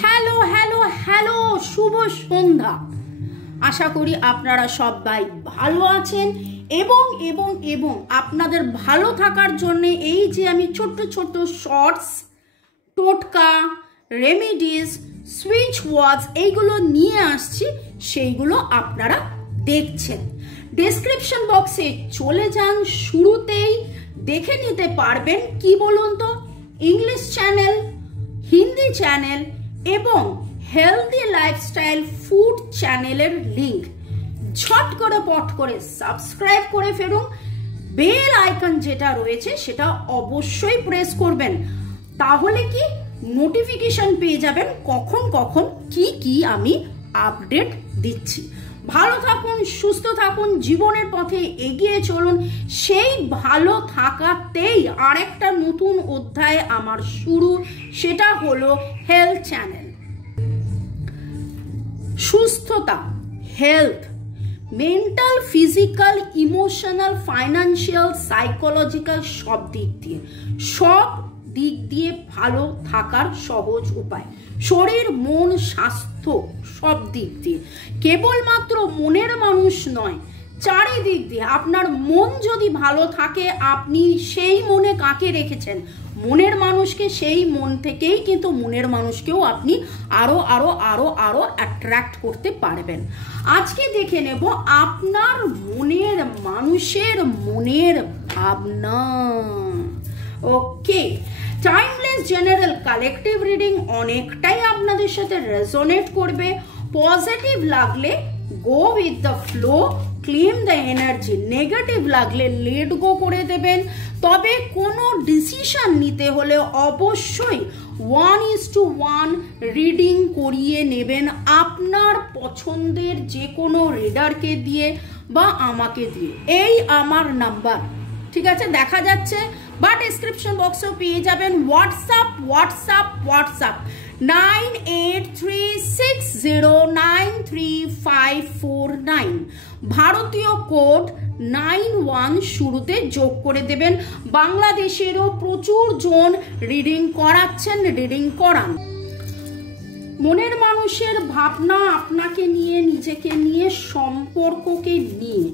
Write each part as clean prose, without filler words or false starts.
Hello hello hello, শুভ সন্ধ্যা। আশা করি আপনারা সবাই ভালো আছেন এবং এবং এবং আপনাদের ভালো থাকার জন্য এই যে আমি ছোট্ট ছোট্ট শর্টস, টোটকা, রেমিডিস, সুইচ ওয়ার্ডস এইগুলো নিয়ে আসছি, সেইগুলো আপনারা দেখছেন। ডেসক্রিপশন বক্সে চলে যান, শুরুতেই দেখে নিতে পারবেন কি বলুন তো, ইংলিশ চ্যানেল, হিন্দি চ্যানেল এবং হেলদি লাইফস্টাইল ফুড চ্যানেলের লিঙ্ক। ঝট করে পট করে সাবস্ক্রাইব করে ফেলুন। বেল আইকন যেটা রয়েছে সেটা অবশ্যই প্রেস করবেন, তাহলে কি নোটিফিকেশন পেয়ে যাবেন কখন কখন কি কি আমি আপডেট দিচ্ছি। ভালো থাকুন, সুস্থ থাকুন, জীবনের পথে এগিয়ে চলুন। সেই ভালো থাকাতেই আরেকটা নতুন অধ্যায় আমার শুরু, সেটা হলো হেলথ চ্যানেল। সুস্থতা, health, mental, physical, emotional, financial, psychological, সব দিক দিয়ে ভালো থাকার সহজ উপায়। শরীর, মন, স্বাস্থ্য সব দিক দিয়ে, কেবলমাত্র মনের মানুষ নয়, চারিদিক দিয়ে। আপনার মন যদি ভালো থাকে, আপনি সেই মনে কাকে রেখেছেন, মনের মানুষকে, সেই মন থেকেই কিন্তু মনের মানুষকেও আপনি আরো আরো আরো আরো অ্যাট্রাক্ট করতে পারবেন। আজকে দেখে নেব আপনার মনের মানুষের মনের ভাবনা। ওকে, টাইমলেস জেনারেল কালেকটিভ রিডিং অনেকটাই আপনাদের সাথে রেজোনেট করবে। পজিটিভ লাগলে go with the flow, claim the energy. Negative লাগলে লেট গো করে দেবেন। তবে কোনো ডিসিশন নিতে হলে অবশ্যই 1:1 রিডিং করিয়ে নেবেন আপনার পছন্দের যে কোনো রিডারকে দিয়ে বা আমাকে দিয়ে। এই আমার নাম্বার, ঠিক আছে, দেখা যাচ্ছে বা ডেসক্রিপশন বক্সেও পেয়ে যাবেন। হোয়াটসঅ্যাপ 9836093549, ভারতীয় কোড 91 শুরুতে যোগ করে দেবেন। বাংলাদেশেরও প্রচুর জন রিডিং করাচ্ছেন, রিডিং করান। মনের মানুষের ভাবনা আপনাকে নিয়ে, নিজেকে নিয়ে, সম্পর্ককে নিয়ে।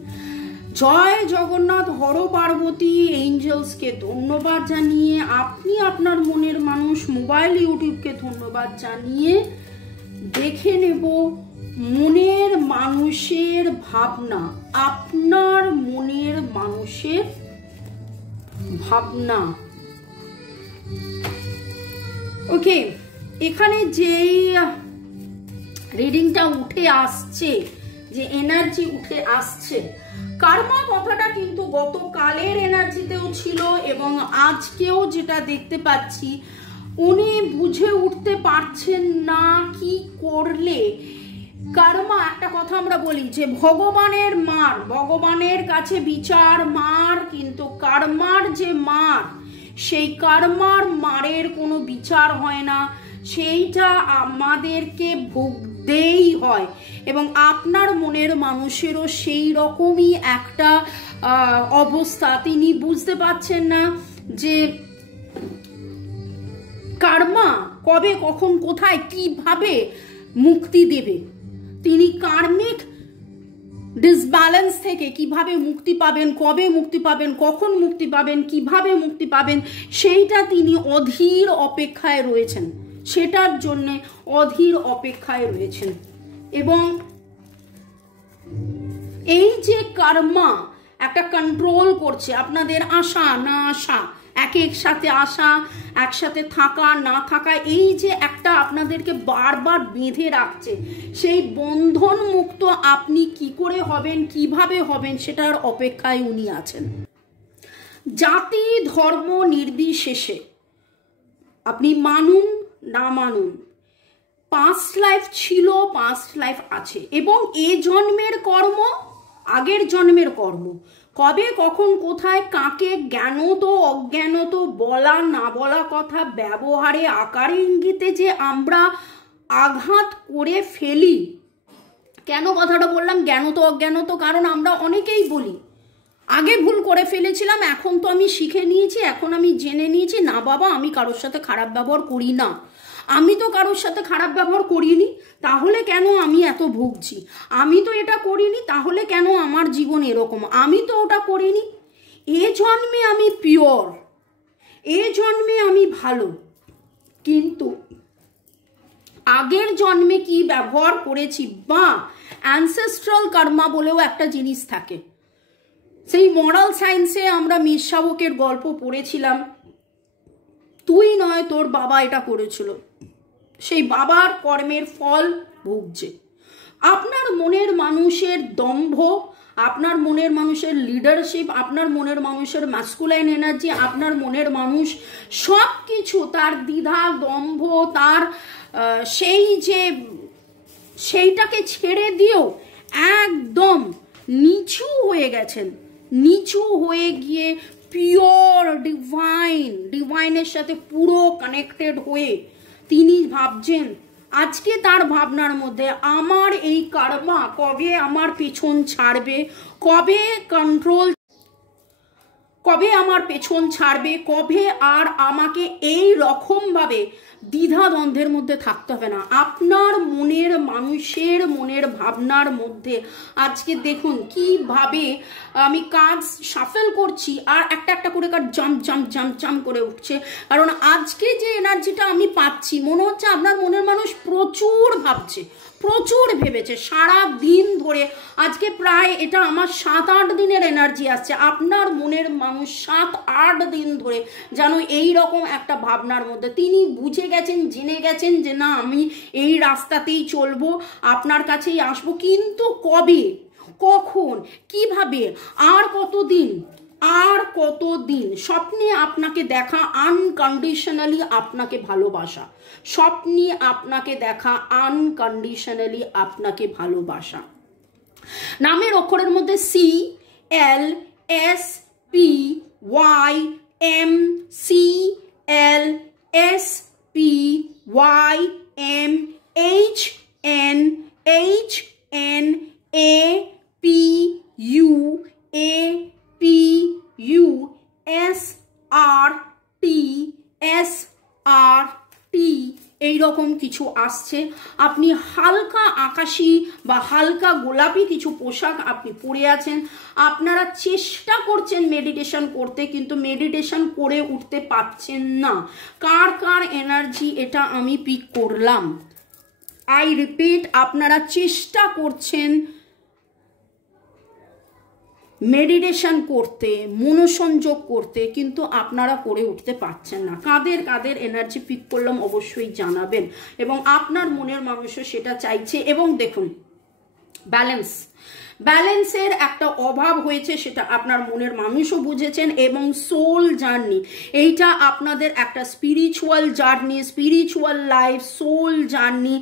জয় জগন্নাথ, হর পার্বতী, এঞ্জেলসকে ধন্যবাদ জানিয়ে, আপনি আপনার মনের মানুষ মোবাইল ইউটিউবকে ধন্যবাদ জানিয়ে দেখে নেব মনের মানুষের ভাবনা। আপনার মনের মানুষের ভাবনা। ওকে, এখানে যেই রিডিংটা উঠে আসছে, যে এনার্জি উঠে আসছে, কার্মা কথাটা কিন্তু গতকালের এনার্জিতেও ছিল এবং আজকেও যেটা দেখতে পাচ্ছি, উনি বুঝে উঠতে পারছেন না কি করলে কার্মা। একটা কথা আমরা বলি যে ভগবানের মার, ভগবানের কাছে বিচার মার, কিন্তু কার্মার যে মার, সেই কার্মার মারের কোনো বিচার হয় না, সেইটা আমাদেরকে ভুগতেই হয়। এবং আপনার মনের মানুষেরও সেই রকমই একটা অবস্থা। তিনি বুঝতে পারছেন না যে কার্মা কবে, কখন, কোথায়, কিভাবে মুক্তি দেবে। তিনি কার্মিক ডিসব্যালেন্স থেকে কিভাবে মুক্তি পাবেন, কবে মুক্তি পাবেন, কখন মুক্তি পাবেন, কিভাবে মুক্তি পাবেন, সেইটা তিনি অধীর অপেক্ষায় রয়েছেন, সেটার জন্যে অধীর অপেক্ষায় রয়েছেন। এবং এই যে কর্মা একটা কন্ট্রোল করছে আপনাদের আশা না আশা, একসাথে আসা, একসাথে থাকা না থাকা, এই যে একটা আপনাদেরকে বারবার বেঁধে রাখছে, সেই বন্ধন মুক্ত আপনি কি করে হবেন, কিভাবে হবেন, সেটার অপেক্ষায় উনি আছেন। জাতি ধর্ম নির্বিশেষে আপনি মানুন না মানুন, পাস্ট লাইফ ছিল, পাস্ট লাইফ আছে, এবং এ জন্মের কর্ম আগের জন্মের কর্ম। কবে, কখন, কোথায়, কাকে, জ্ঞানত অজ্ঞানত, বলা না বলা কথা, ব্যবহারে, আকারে, ইঙ্গিতে যে আমরা আঘাত করে ফেলি। কেন কথাটা বললাম জ্ঞানত অজ্ঞানত? কারণ আমরা অনেকেই বলি আগে ভুল করে ফেলেছিলাম, এখন তো আমি শিখে নিয়েছি, এখন আমি জেনে নিয়েছি, না বাবা আমি কারোর সাথে খারাপ ব্যবহার করি না। আমি তো কারোর সাথে খারাপ ব্যবহার করিনি, তাহলে কেন আমি এত ভুগছি? আমি তো এটা করিনি, তাহলে কেন আমার জীবন এরকম? আমি তো ওটা করিনি। এ জন্মে আমি পিওর, এ জন্মে আমি ভালো, কিন্তু আগের জন্মে কি ব্যবহার করেছি, বা অ্যানসেস্ট্রাল কর্মা বলেও একটা জিনিস থাকে। সেই মরাল সায়েন্সে আমরা মীর শাবকের গল্প পড়েছিলাম, তুই নয় তোর বাবা এটা করেছিল, সেই বাবার কর্মের ফল ভুগছে। আপনার মনের মানুষের দম্ভ, আপনার মনের মানুষের লিডারশিপ, আপনার মনের মানুষের ম্যাসকুলাইন এনার্জি, আপনার মনের মানুষ সব কিছু, তার দ্বিধা দম্ভ, তার সেইটাকে ছেড়ে দিয়েও একদম নিচু হয়ে গেছেন। নিচু হয়ে গিয়ে পিওর ডিভাইনের সাথে পুরো কানেক্টেড হয়ে তিনি ভাবছেন, আজকে তার ভাবনার মধ্যে আমার এই কর্মা কবে আমার পেছন ছাড়বে, কবে আমার পেছন ছাড়বে, কবে আর আমাকে এই রকমভাবে দ্বিধাদ্বন্দ্বের মধ্যে থাকতে হবে না। আপনার মনের মানুষের মনের ভাবনার মধ্যে আজকে দেখুন কিভাবে আমি কাজ সাফেল করছি আর একটা একটা করে কাজ জাম্প করে উঠছে। কারণ আজকে যে এনার্জিটা আমি পাচ্ছি, মনে হচ্ছে আপনার মনের মানুষ প্রচুর ভাবছে, প্রচুর ভেবেছে সারা দিন ধরে। আজকে প্রায় এটা আমার 7-8 দিনের এনার্জি আসছে। আপনার মনের মানুষ 7-8 দিন ধরে যেন এই রকম একটা ভাবনার মধ্যে, তিনি বুঝে গেছেন, জেনে গেছেন যে না আমি এই রাস্তাতেই চলবো, আপনার কাছেই আসবো, কিন্তু কবে, কখন, কিভাবে, আর কতদিন, আর কতদিন। স্বপ্নে আপনাকে দেখা, আনকন্ডিশনালি আপনাকে ভালোবাসা, স্বপ্নে আপনাকে দেখা, আনকন্ডিশনালি আপনাকে ভালোবাসা। নামের অক্ষরের মধ্যে CLSPYM, CLSPYM HN APU SRT এইরকম কিছু আসছে। আপনি হালকা আকাশি বা হালকা গোলাপি কিছু পোশাক আপনি পরে আছেন। আপনারা চেষ্টা করছেন মেডিটেশন করতে, কিন্তু মেডিটেশন করে উঠতে পারছেন না। কার কার এনার্জি এটা আমি পিক করলাম? আই রিপিট, আপনারা চেষ্টা করছেন মেডিটেশন করতে, মনোসংযোগ করতে, কিন্তু আপনারা করে উঠতে পারছেন না। কাদের কাদের এনার্জি পিক করলাম অবশ্যই জানাবেন, এবং আপনার মনের মানুষও সেটা চাইছে। এবং দেখুন ব্যালেন্সের একটা অভাব হয়েছে, সেটা আপনার মনের মানুষও বুঝেছেন। এবং সোল জার্নি, এইটা আপনাদের একটা spiritual journey, spiritual life, soul journey,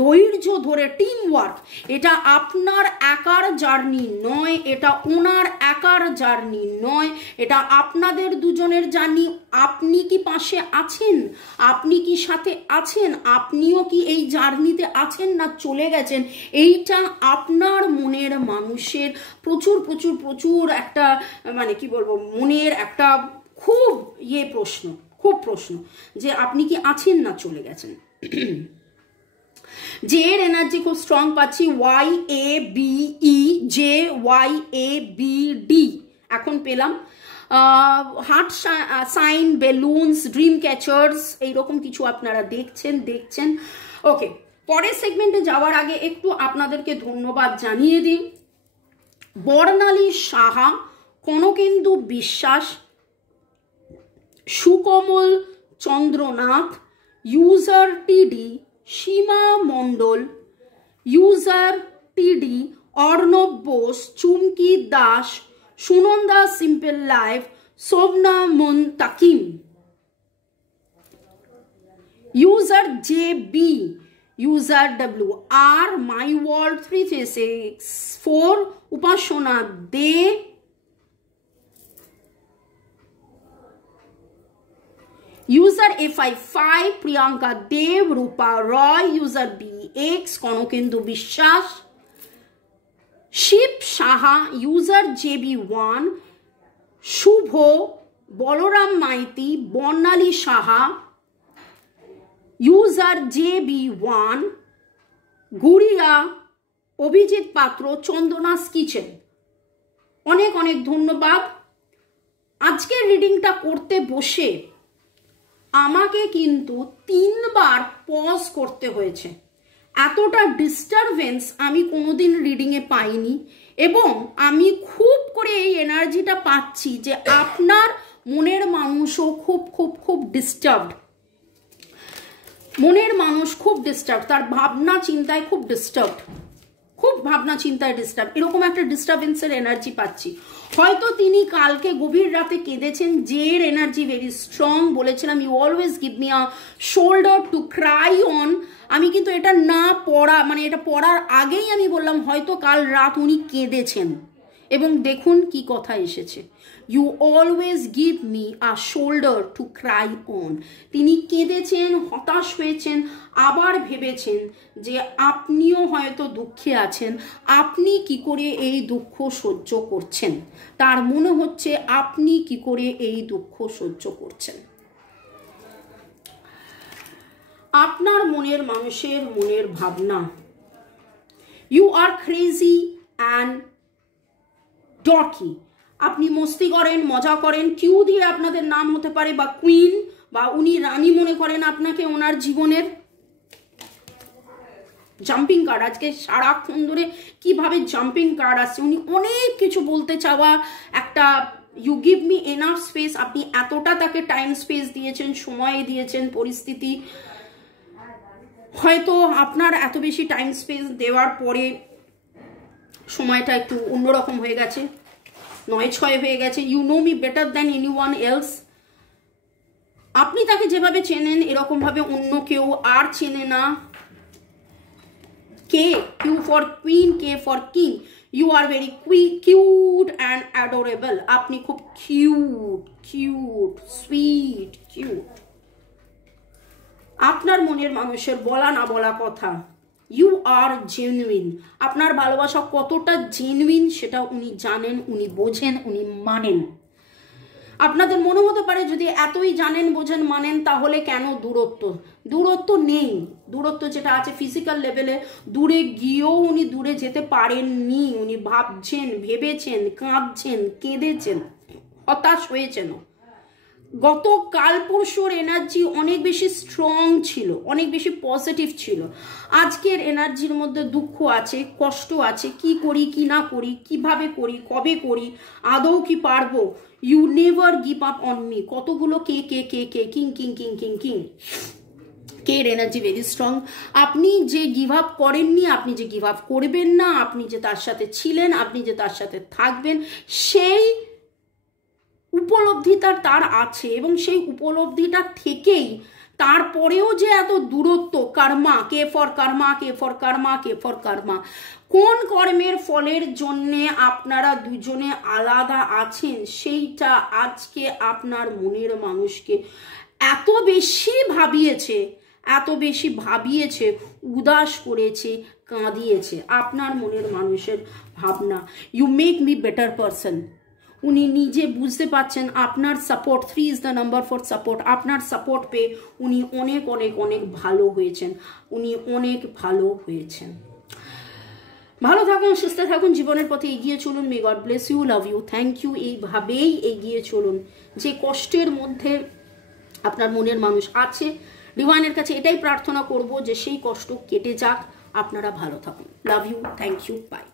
ধৈর্য ধরে টিম ওয়ার্ক। এটা আপনার একার জার্নি নয়, এটা ওনার একার জার্নি নয়, এটা আপনাদের দুজনের জার্নি। আপনি কি পাশে আছেন? আপনি কি সাথে আছেন? আপনিও কি এই জার্নিতে আছেন, না চলে গেছেন? এইটা আপনার মনের মানুষের প্রচুর প্রচুর প্রচুর একটা মানে কি বলবো, মনের একটা খুব প্রশ্ন যে আপনি কি আছেন না চলে গেছেন। যে এর এনার্জি খুব স্ট্রং পাচ্ছি, YABEJYABD এখন পেলাম। হার্ট সাইন, বেলুনস, ড্রিম ক্যাচার্স এইরকম কিছু আপনারা দেখছেন। ওকে, পরের সেগমেন্টে যাওয়ার আগে একটু আপনাদেরকে ধন্যবাদ জানিয়ে দিই। বর্ণালী সাহা, কনকেন্দু বিশ্বাস, সুকমল চন্দ্রনাথ, ইউজার টিডি, সীমা Mondal, user TD, Arnab Bose, Chumki Das, Sunanda simple life, Shobhana Muntakim, user JB, user WR, my world 364, Upasana De, user A55, Priyanka Dev, Rupa Roy, user BX, Kanakendu Biswas, Shiv Saha, user JB1, Shubho, Balaram Maity, Barnali Saha, user JB1, Gudiya, Abhijit Patra, Chandana's kitchen, অনেক অনেক ধন্যবাদ। আজকের রিডিংটা করতে বসে আমাকে কিন্তু 3 বার পজ করতে হয়েছে। এতটা ডিস্টারবেন্স আমি কোনোদিন রিডিংয়ে পাইনি, এবং আমি খুব করে এই এনার্জিটা পাচ্ছি যে আপনার মনের মানুষও খুব খুব খুব ডিস্টার্বড। মনের মানুষ খুব ডিস্টার্ব, তার ভাবনা চিন্তায় খুব ডিস্টার্ব, খুব ভাবনা চিন্তায় ডিস্টার্ব, এরকম একটা ডিস্টারবেন্সের এনার্জি পাচ্ছি। হয়তো তিনি কালকে গভীর রাতে কেঁদেছেন, জের এনার্জি ভেরি স্ট্রং। বলেছিলাম you always give me a shoulder to cry on. আমি কিন্তু এটা না পড়া, মানে এটা পড়ার আগেই আমি বললাম হয়তো কাল রাত উনি কেঁদেছেন, এবং দেখুন কি কথা এসেছে, you always give me a shoulder to cry on. তিনি কেঁদেছেন, হতাশ হয়েছেন, আবার ভেবেছেন যে আপনিও হয়তো দুঃখে আছেন, আপনি কি করে এই দুঃখ সহ্য করছেন। তার মনে হচ্ছে আপনি কি করে এই দুঃখ সহ্য করছেন। আপনার মনের মানুষের মনের ভাবনা, ইউ আর ক্রেজি অ্যান্ড ডর্কি। আপনি মস্তি করেন, মজা করেন, কিউ দিয়ে আপনাদের নাম হতে পারে, বা কুইন, বা উনি রানী মনে করেন আপনাকে ওনার জীবনের। জাম্পিং কার্ড, আজকে সারাক্ষণ ধরে কিভাবে জাম্পিং কার্ড আসছে, উনি অনেক কিছু বলতে চাওয়া একটা, you give me enough space. আপনি এতটা তাকে টাইম স্পেস দিয়েছেন, সময় দিয়েছেন, পরিস্থিতি হয়তো আপনার এত বেশি টাইম স্পেস দেওয়ার পরে সময়টা একটু অন্যরকম হয়ে গেছে, 9-6 হয়ে গেছে। You know me better than anyone else. আপনি তাকে যেভাবে চেনেন এরকম ভাবে অন্য কেউ আর চেনে না। K, Q for queen, K for king. You are very cute and adorable. আপনি খুব কিউট, কিউট, সুইট, কিউট। আপনার মনের মানুষের বলা না বলা কথা, ইউ আর জেনুইন। আপনার ভালোবাসা কতটা জেনুইন সেটা উনি জানেন, উনি বোঝেন, উনি মানেন। আপনাদের মনে হতে পারে যদি এতই জানেন, বোঝেন, মানেন, তাহলে কেন দূরত্ব? দূরত্ব নেই। দূরত্ব যেটা আছে ফিজিক্যাল লেভেলে, দূরে গিয়েও উনি দূরে যেতে পারেননি। উনি ভাবছেন, ভেবেছেন, কাঁদছেন, কেঁদেছেন, হতাশ হয়েছেন। গত কাল পরশুর এনার্জি অনেক বেশি স্ট্রং ছিল, অনেক বেশি পজিটিভ ছিল। আজকের এনার্জির মধ্যে দুঃখ আছে, কষ্ট আছে, কি করি কি না করি, কিভাবে করি, কবে করি, আদৌ কি পারবো। You never give up on me. কতগুলো K K K K, king king king king king. কের এনার্জি ভেরি স্ট্রং। আপনি যে গিভ আপ করেননি, আপনি যে গিভ আপ করবেন না, আপনি যে তার সাথে ছিলেন, আপনি যে তার সাথে থাকবেন, সেই উপলব্ধিটা তার আছে, এবং সেই উপলব্ধিটা থেকেই তারপরেও যে এত দূরত্ব, karma, K for karma, K for karma, K for karma. কোন কর্মের ফলের জন্যে আপনারা দুজনে আলাদা আছেন সেইটা আজকে আপনার মনের মানুষকে এত বেশি ভাবিয়েছে, এত বেশি ভাবিয়েছে, উদাস করেছে, কাঁদিয়েছে। আপনার মনের মানুষের ভাবনা, you make me better person. উনি নিজে বুঝতে পারছেন আপনার support, 3 is the number for support. আপনার সাপোর্ট পেয়ে উনি অনেক অনেক অনেক ভালো হয়েছেন, উনি অনেক ভালো হয়েছেন। ভালো থাকুন, সুস্থ থাকুন, জীবনের পথে এগিয়ে চলুন। May God bless you, love you, thank you. এইভাবেই এগিয়ে চলুন। যে কষ্টের মধ্যে আপনার মনের মানুষ আছে, ডিভাইনের কাছে এটাই প্রার্থনা করব যে সেই কষ্ট কেটে যাক। আপনারা ভালো থাকুন। Love you, thank you, by.